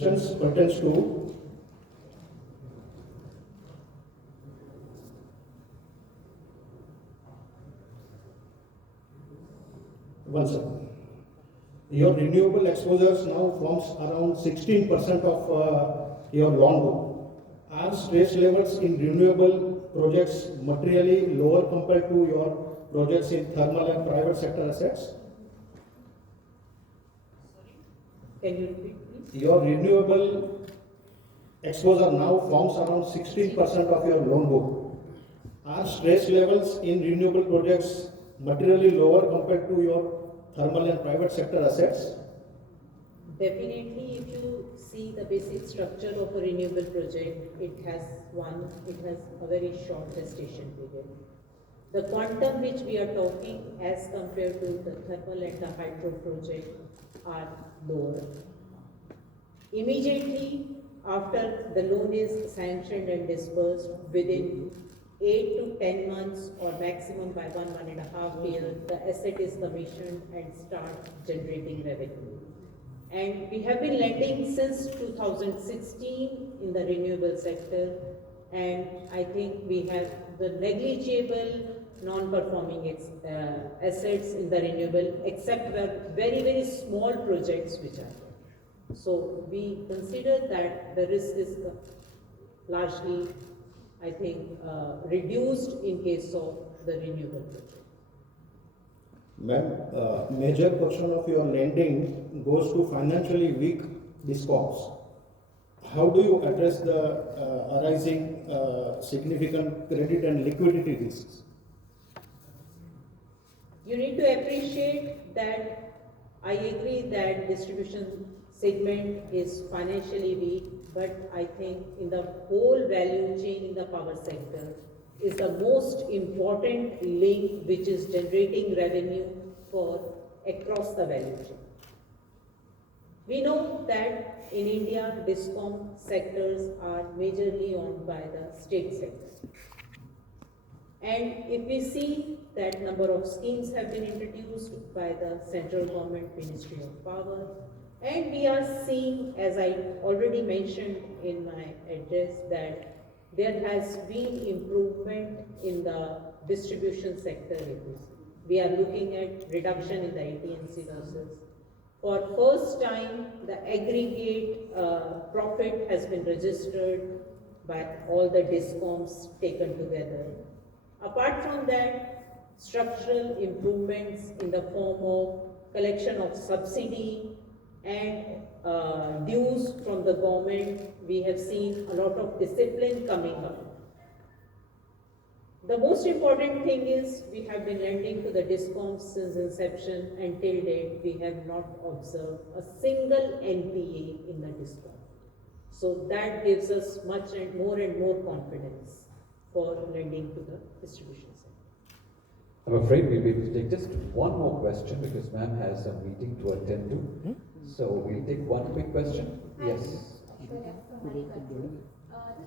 pertains to one second. Your renewable exposures now forms around 16% of your loan book. Are stress levels in renewable projects materially lower compared to your projects in thermal and private sector assets? Can you repeat, please? Your renewable exposure now forms around 16% of your loan book. Are stress levels in renewable projects materially lower compared to your thermal and private sector assets? Definitely, if you see the basic structure of a renewable project, it has a very short gestation period. The quantum which we are talking as compared to the thermal and the hydro project are lower. Immediately after the loan is sanctioned and disbursed, within 8 to 10 months or maximum by 1.5 years, the asset is commissioned and start generating revenue. And we have been lending since 2016 in the renewable sector, and I think we have the negligible non-performing assets in the renewable, except for very, very small projects which are there. So we consider that the risk is largely, I think, reduced in case of the renewable project. Ma'am, major portion of your lending goes to financially weak discoms. How do you address the arising significant credit and liquidity risks? You need to appreciate that I agree that distribution segment is financially weak, but I think in the whole value chain in the power sector is the most important link which is generating revenue for across the value chain. We know that in India, discom sectors are majorly owned by the state sector. And if we see that number of schemes have been introduced by the central government Ministry of Power, and we are seeing, as I already mentioned in my address, that there has been improvement in the distribution sector. We are looking at reduction in the AT&C losses. For first time, the aggregate profit has been registered by all the discoms taken together. Apart from that, structural improvements in the form of collection of subsidy and dues from the government, we have seen a lot of discipline coming up. The most important thing is we have been lending to the discoms since inception, and till date we have not observed a single NPA in the discom. So that gives us much and more confidence for lending to the distribution sector. I'm afraid we'll be able to take just one more question because ma'am has a meeting to attend to. So we'll take one quick question. Yes. Just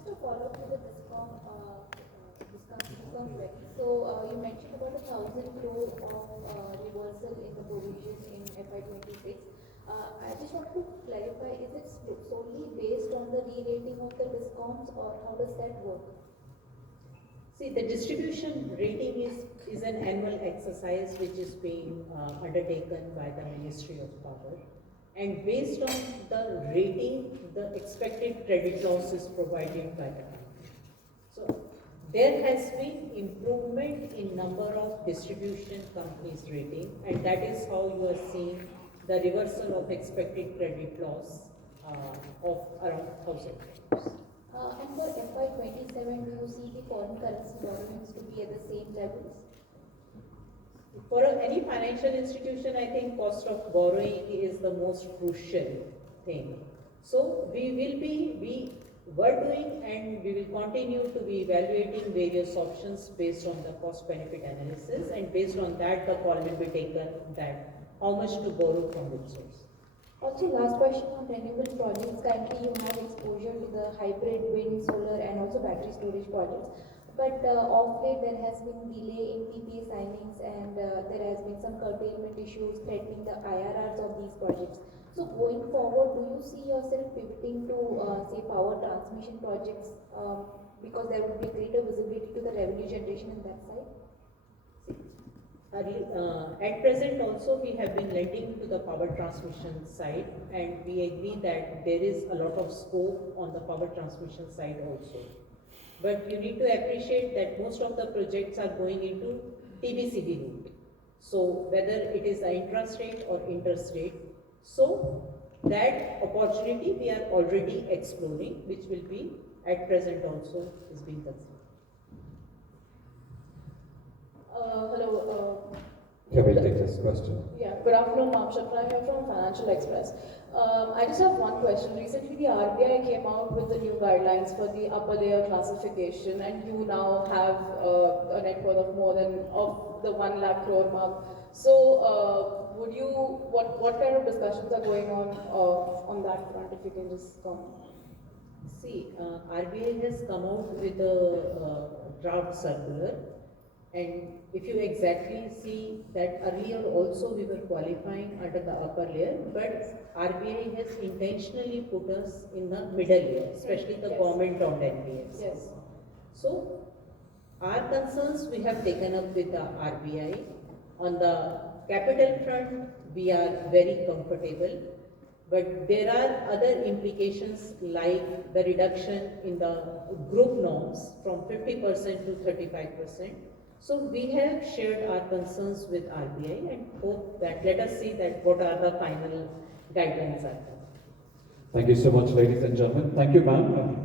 to follow up with the discom query. So you mentioned about 1,000 crore of reversal in the provision in FY26. I just want to clarify, is it solely based on the re-rating of the discoms, or how does that work? See, the distribution rating is an annual exercise which is being undertaken by the Ministry of Power. And based on the rating, the expected credit loss is provided by the company. So there has been improvement in number of distribution companies' rating, and that is how you are seeing the reversal of expected credit loss of around 1,000 crores. And for FY27, do you see the foreign currency borrowings to be at the same levels? For any financial institution, I think cost of borrowing is the most crucial thing. So we were doing and we will continue to be evaluating various options based on the cost benefit analysis, and based on that the call will be taken that how much to borrow from which source. Also, last question on renewable projects. Currently, you have exposure to the hybrid wind, solar, and also battery storage projects. But of late, there has been delay in PPA signings, and there has been some curtailment issues threatening the IRRs of these projects. So going forward, do you see yourself pivoting to, say, power transmission projects, because there would be greater visibility to the revenue generation in that side? At present also, we have been lending to the power transmission side, and we agree that there is a lot of scope on the power transmission side also. But you need to appreciate that most of the projects are going into TBCB route. So whether it is the intrastate or interstate, so that opportunity we are already exploring, which will be at present also is being considered. Hello. Yeah, we'll take this question. Yeah, good afternoon, Ma'am. Shapra here from Financial Express. I just have one question. Recently, the RBI came out with the new guidelines for the upper layer classification, and you now have a net worth of more than of the 1 lakh crore mark. So, what kind of discussions are going on that front? If you can just comment. See, RBI has come out with a draft circular, and if you exactly see that earlier also we were qualifying under the upper layer, but RBI has intentionally put us in the middle layer, especially the Yes. government-owned NBFCs. Yes. So, our concerns we have taken up with the RBI. On the capital front, we are very comfortable, but there are other implications like the reduction in the group norms from 50% to 35%. So we have shared our concerns with RBI and hope that, let us see that what are the final guidelines are. Thank you so much, ladies and gentlemen. Thank you, ma'am.